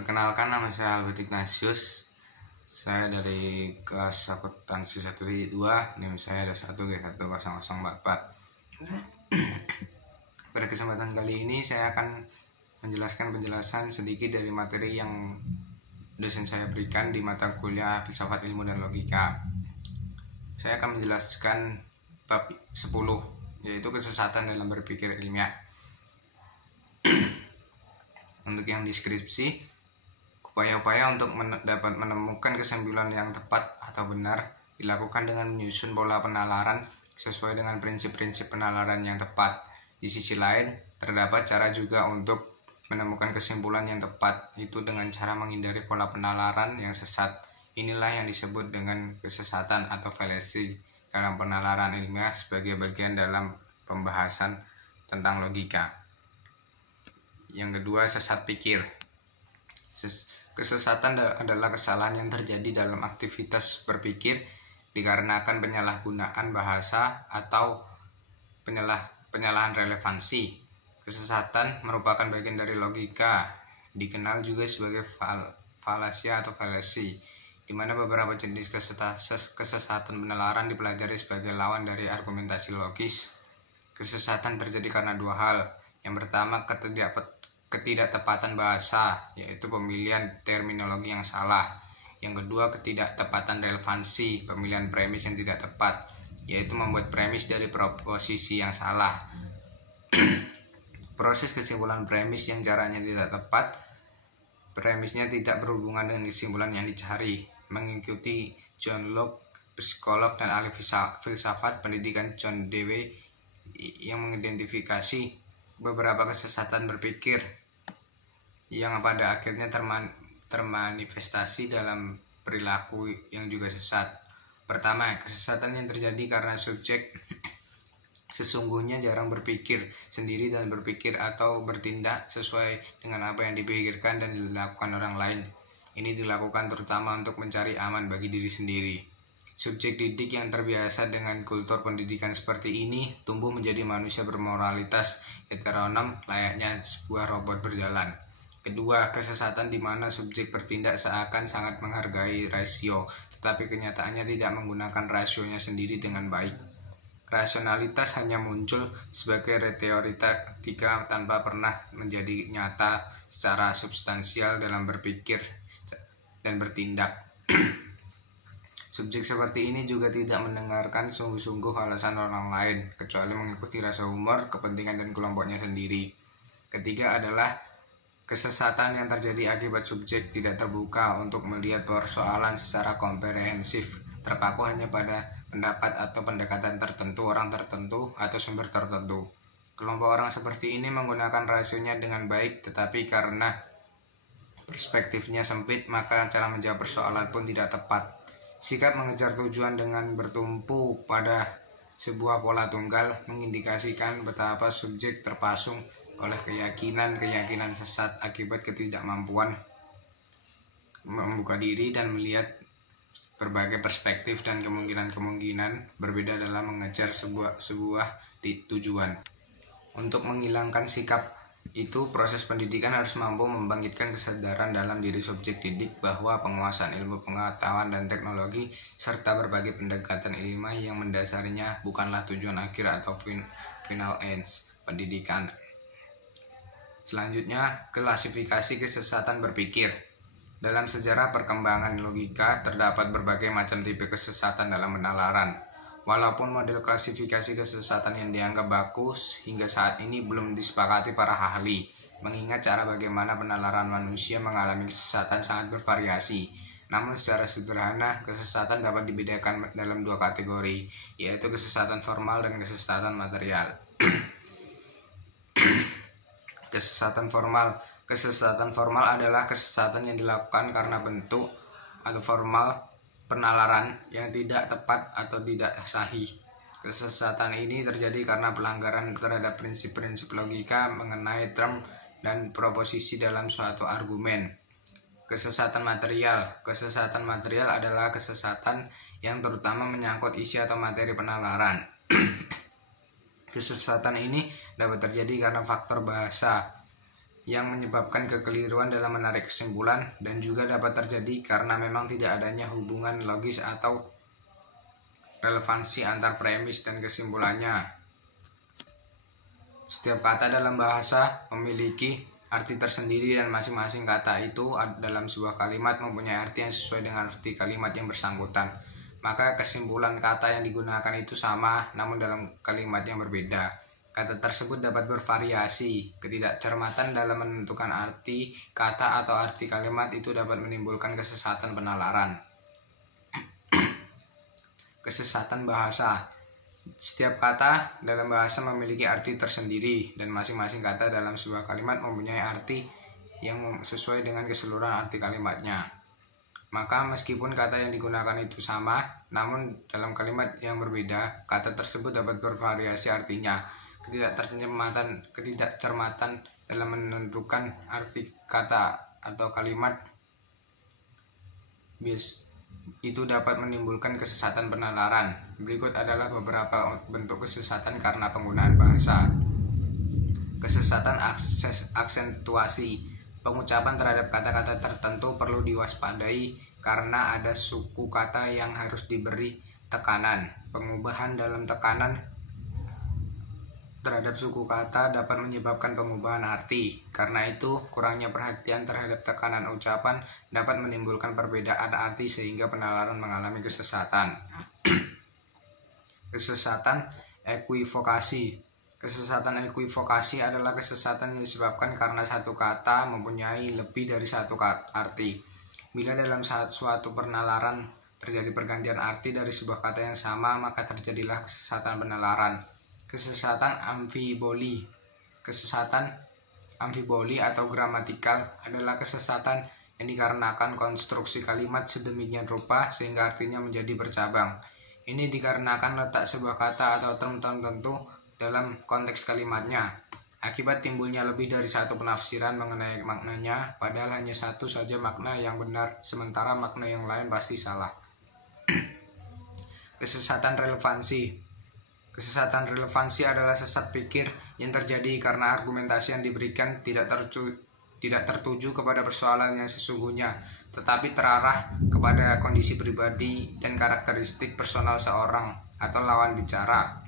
Perkenalkan, nama saya Albert Ignatius. Saya dari kelas akuntansi 1-2, NIM saya ada 1G10044. Pada kesempatan kali ini saya akan menjelaskan penjelasan sedikit dari materi yang dosen saya berikan di mata kuliah Filsafat Ilmu dan Logika. Saya akan menjelaskan bab 10, yaitu kesesatan dalam berpikir ilmiah. Untuk yang deskripsi, upaya-upaya untuk dapat menemukan kesimpulan yang tepat atau benar dilakukan dengan menyusun pola penalaran sesuai dengan prinsip-prinsip penalaran yang tepat. Di sisi lain, terdapat cara juga untuk menemukan kesimpulan yang tepat, itu dengan cara menghindari pola penalaran yang sesat. Inilah yang disebut dengan kesesatan atau fallacy dalam penalaran ilmiah sebagai bagian dalam pembahasan tentang logika. Yang kedua, sesat pikir. Kesesatan adalah kesalahan yang terjadi dalam aktivitas berpikir dikarenakan penyalahgunaan bahasa atau penyalahan relevansi. Kesesatan merupakan bagian dari logika, dikenal juga sebagai falasia atau fallacy, di mana beberapa jenis kesesatan penalaran dipelajari sebagai lawan dari argumentasi logis. Kesesatan terjadi karena dua hal. Yang pertama, ketidaktepatan bahasa, yaitu pemilihan terminologi yang salah. Yang kedua, ketidaktepatan relevansi, pemilihan premis yang tidak tepat, yaitu membuat premis dari proposisi yang salah. Proses kesimpulan premis yang caranya tidak tepat, premisnya tidak berhubungan dengan kesimpulan yang dicari. Mengikuti John Locke, psikolog dan ahli filsafat pendidikan John Dewey yang mengidentifikasi beberapa kesesatan berpikir yang pada akhirnya termanifestasi dalam perilaku yang juga sesat. Pertama, kesesatan yang terjadi karena subjek sesungguhnya jarang berpikir sendiri dan berpikir atau bertindak sesuai dengan apa yang dipikirkan dan dilakukan orang lain. Ini dilakukan terutama untuk mencari aman bagi diri sendiri. Subjek didik yang terbiasa dengan kultur pendidikan seperti ini tumbuh menjadi manusia bermoralitas heteronom layaknya sebuah robot berjalan. Kedua, kesesatan di mana subjek bertindak seakan sangat menghargai rasio, tetapi kenyataannya tidak menggunakan rasionya sendiri dengan baik. Rasionalitas hanya muncul sebagai teoritika tanpa pernah menjadi nyata secara substansial dalam berpikir dan bertindak. Subjek seperti ini juga tidak mendengarkan sungguh-sungguh alasan orang lain, kecuali mengikuti rasa humor, kepentingan dan kelompoknya sendiri. Ketiga adalah kesesatan yang terjadi akibat subjek tidak terbuka untuk melihat persoalan secara komprehensif, terpaku hanya pada pendapat atau pendekatan tertentu, orang tertentu, atau sumber tertentu. Kelompok orang seperti ini menggunakan rasionya dengan baik, tetapi karena perspektifnya sempit, maka cara menjawab persoalan pun tidak tepat. Sikap mengejar tujuan dengan bertumpu pada sebuah pola tunggal mengindikasikan betapa subjek terpasung oleh keyakinan sesat akibat ketidakmampuan membuka diri dan melihat berbagai perspektif dan kemungkinan berbeda dalam mengejar sebuah tujuan. Untuk menghilangkan sikap itu, proses pendidikan harus mampu membangkitkan kesadaran dalam diri subjek didik bahwa penguasaan ilmu pengetahuan dan teknologi serta berbagai pendekatan ilmiah yang mendasarinya bukanlah tujuan akhir atau final ends pendidikan. Selanjutnya, klasifikasi kesesatan berpikir. Dalam sejarah perkembangan logika, terdapat berbagai macam tipe kesesatan dalam penalaran. Walaupun model klasifikasi kesesatan yang dianggap bagus hingga saat ini belum disepakati para ahli, mengingat cara bagaimana penalaran manusia mengalami kesesatan sangat bervariasi. Namun secara sederhana, kesesatan dapat dibedakan dalam dua kategori, yaitu kesesatan formal dan kesesatan material. Kesesatan formal adalah kesesatan yang dilakukan karena bentuk atau formal penalaran yang tidak tepat atau tidak sahih. Kesesatan ini terjadi karena pelanggaran terhadap prinsip-prinsip logika mengenai term dan proposisi dalam suatu argumen. Kesesatan material adalah kesesatan yang terutama menyangkut isi atau materi penalaran. Kesesatan ini dapat terjadi karena faktor bahasa, yang menyebabkan kekeliruan dalam menarik kesimpulan, dan juga dapat terjadi karena memang tidak adanya hubungan logis atau relevansi antar premis dan kesimpulannya. Setiap kata dalam bahasa memiliki arti tersendiri dan masing-masing kata itu dalam sebuah kalimat mempunyai arti yang sesuai dengan arti kalimat yang bersangkutan. Maka kesimpulan kata yang digunakan itu sama, namun dalam kalimat yang berbeda. Kata tersebut dapat bervariasi. Ketidakcermatan dalam menentukan arti kata atau arti kalimat itu dapat menimbulkan kesesatan penalaran. Kesesatan bahasa. Setiap kata dalam bahasa memiliki arti tersendiri, dan masing-masing kata dalam sebuah kalimat mempunyai arti yang sesuai dengan keseluruhan arti kalimatnya. Maka meskipun kata yang digunakan itu sama, namun dalam kalimat yang berbeda, kata tersebut dapat bervariasi artinya. Ketidakcermatan dalam menentukan arti kata atau kalimat itu dapat menimbulkan kesesatan penalaran. Berikut adalah beberapa bentuk kesesatan karena penggunaan bahasa. Kesesatan aksentuasi. Pengucapan terhadap kata-kata tertentu perlu diwaspadai karena ada suku kata yang harus diberi tekanan. Pengubahan dalam tekanan terhadap suku kata dapat menyebabkan pengubahan arti. Karena itu, kurangnya perhatian terhadap tekanan ucapan dapat menimbulkan perbedaan arti sehingga penalaran mengalami kesesatan. Kesesatan ekuivokasi. Kesesatan ekuivokasi adalah kesesatan yang disebabkan karena satu kata mempunyai lebih dari satu arti. Bila dalam suatu penalaran terjadi pergantian arti dari sebuah kata yang sama, maka terjadilah kesesatan penalaran. Kesesatan amfiboli. Kesesatan amfiboli atau gramatikal adalah kesesatan yang dikarenakan konstruksi kalimat sedemikian rupa sehingga artinya menjadi bercabang. Ini dikarenakan letak sebuah kata atau term tertentu dalam konteks kalimatnya. Akibat timbulnya lebih dari satu penafsiran mengenai maknanya, padahal hanya satu saja makna yang benar, sementara makna yang lain pasti salah. Kesesatan relevansi. Kesesatan relevansi adalah sesat pikir yang terjadi karena argumentasi yang diberikan tidak tertuju kepada persoalan yang sesungguhnya, tetapi terarah kepada kondisi pribadi dan karakteristik personal seorang atau lawan bicara,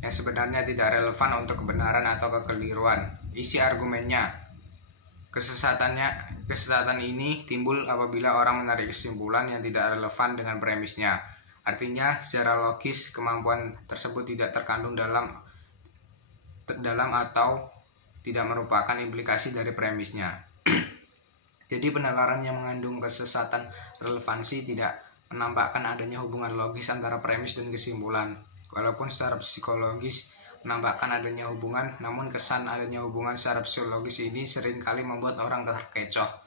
yang sebenarnya tidak relevan untuk kebenaran atau kekeliruan isi argumennya. Kesesatan ini timbul apabila orang menarik kesimpulan yang tidak relevan dengan premisnya. Artinya, secara logis kemampuan tersebut tidak terkandung dalam atau tidak merupakan implikasi dari premisnya. Jadi penalaran yang mengandung kesesatan relevansi tidak menampakkan adanya hubungan logis antara premis dan kesimpulan. Walaupun secara psikologis menampakkan adanya hubungan, namun kesan adanya hubungan secara psikologis ini seringkali membuat orang terkecoh.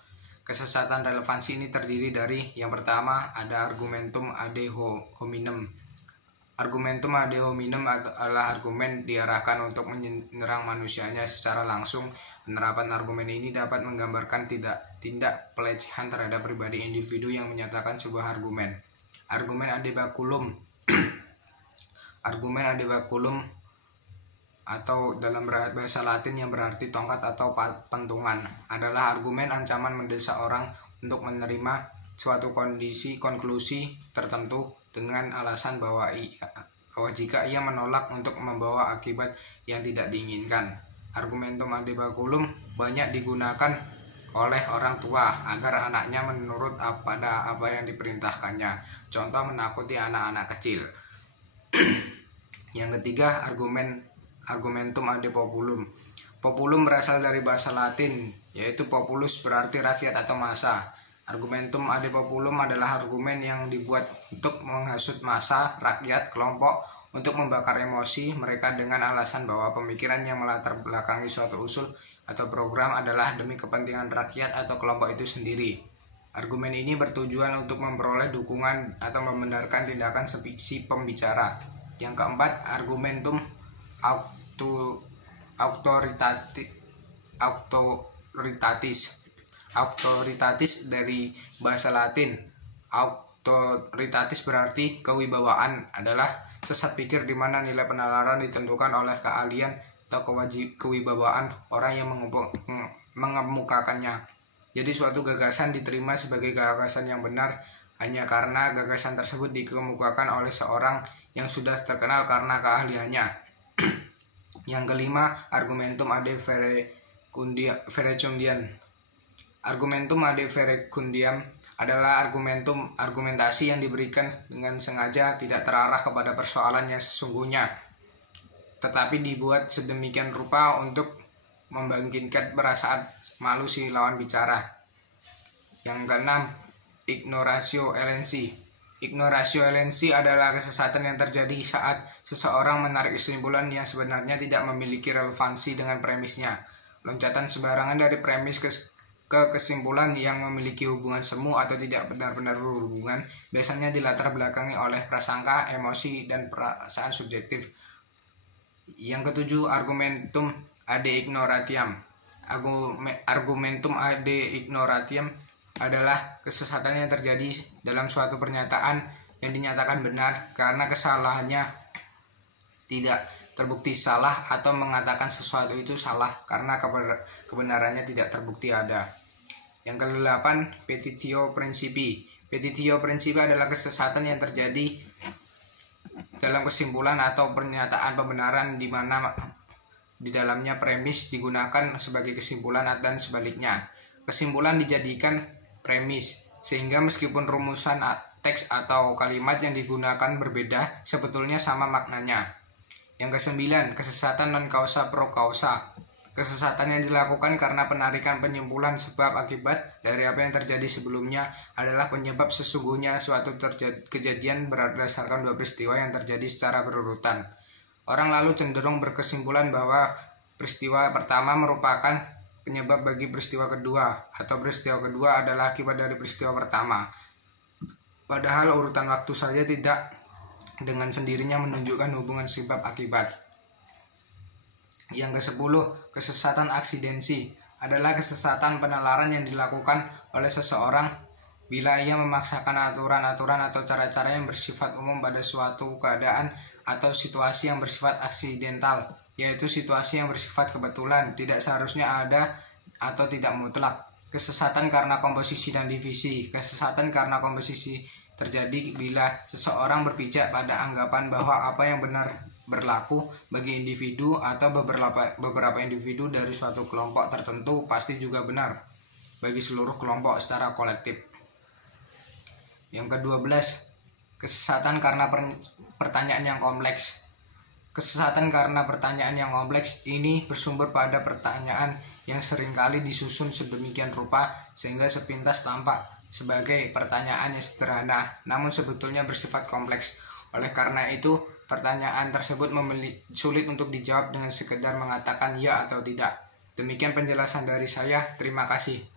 Kesesatan relevansi ini terdiri dari, yang pertama, ada argumentum ad hominem. Argumentum ad hominem adalah argumen diarahkan untuk menyerang manusianya secara langsung. Penerapan argumen ini dapat menggambarkan tindak pelecehan terhadap pribadi individu yang menyatakan sebuah argumen. Argumen ad baculum. Argumen ad baculum atau dalam bahasa Latin yang berarti tongkat atau pentungan adalah argumen ancaman mendesak orang untuk menerima suatu konklusi tertentu dengan alasan bahwa jika ia menolak untuk membawa akibat yang tidak diinginkan. Argumentum ad baculum banyak digunakan oleh orang tua agar anaknya menurut pada apa yang diperintahkannya. Contoh, menakuti anak-anak kecil. Yang ketiga, argumentum ad populum. Populum berasal dari bahasa Latin, yaitu populus berarti rakyat atau massa. Argumentum ad populum adalah argumen yang dibuat untuk menghasut massa, rakyat, kelompok untuk membakar emosi mereka dengan alasan bahwa pemikiran yang melatar belakangi suatu usul atau program adalah demi kepentingan rakyat atau kelompok itu sendiri. Argumen ini bertujuan untuk memperoleh dukungan atau membenarkan tindakan si pembicara. Yang keempat, argumentum autoritatis dari bahasa Latin. Autoritatis berarti kewibawaan, adalah sesat pikir di mana nilai penalaran ditentukan oleh keahlian atau kewibawaan orang yang mengemukakannya. Jadi suatu gagasan diterima sebagai gagasan yang benar hanya karena gagasan tersebut dikemukakan oleh seorang yang sudah terkenal karena keahliannya. Yang kelima, argumentum ad verecundiam. Argumentum ad verecundiam adalah argumentasi yang diberikan dengan sengaja tidak terarah kepada persoalan yang sesungguhnya, tetapi dibuat sedemikian rupa untuk membangkitkan perasaan malu si lawan bicara. Yang keenam, ignoratio elenchi. Ignoratio elenchi adalah kesesatan yang terjadi saat seseorang menarik kesimpulan yang sebenarnya tidak memiliki relevansi dengan premisnya. Loncatan sembarangan dari premis ke kesimpulan yang memiliki hubungan semu atau tidak benar-benar berhubungan biasanya dilatar belakangi oleh prasangka, emosi, dan perasaan subjektif. Yang ketujuh, argumentum ad ignoratiam. Argumentum ad ignoratiam adalah kesesatan yang terjadi dalam suatu pernyataan yang dinyatakan benar karena kesalahannya tidak terbukti salah, atau mengatakan sesuatu itu salah karena kebenarannya tidak terbukti ada. Yang kedelapan, petitio principii. Petitio principii adalah kesesatan yang terjadi dalam kesimpulan atau pernyataan pembenaran di mana di dalamnya premis digunakan sebagai kesimpulan dan sebaliknya. Kesimpulan dijadikan premis, sehingga meskipun rumusan teks atau kalimat yang digunakan berbeda, sebetulnya sama maknanya. Yang kesembilan, kesesatan non causa pro causa. Kesesatan yang dilakukan karena penarikan penyimpulan sebab akibat dari apa yang terjadi sebelumnya adalah penyebab sesungguhnya suatu kejadian berdasarkan dua peristiwa yang terjadi secara berurutan. Orang lalu cenderung berkesimpulan bahwa peristiwa pertama merupakan penyebab bagi peristiwa kedua, atau peristiwa kedua adalah akibat dari peristiwa pertama. Padahal urutan waktu saja tidak dengan sendirinya menunjukkan hubungan sebab akibat. Yang ke-10, kesesatan aksidensi adalah kesesatan penalaran yang dilakukan oleh seseorang bila ia memaksakan aturan-aturan atau cara-cara yang bersifat umum pada suatu keadaan atau situasi yang bersifat aksidental, yaitu situasi yang bersifat kebetulan, tidak seharusnya ada atau tidak mutlak. Kesesatan karena komposisi dan divisi. Kesesatan karena komposisi terjadi bila seseorang berpijak pada anggapan bahwa apa yang benar berlaku bagi individu atau beberapa individu dari suatu kelompok tertentu pasti juga benar bagi seluruh kelompok secara kolektif. Yang ke-12, kesesatan karena pertanyaan yang kompleks. Kesesatan karena pertanyaan yang kompleks ini bersumber pada pertanyaan yang seringkali disusun sedemikian rupa sehingga sepintas tampak sebagai pertanyaan yang sederhana, namun sebetulnya bersifat kompleks. Oleh karena itu, pertanyaan tersebut sulit untuk dijawab dengan sekedar mengatakan ya atau tidak. Demikian penjelasan dari saya. Terima kasih.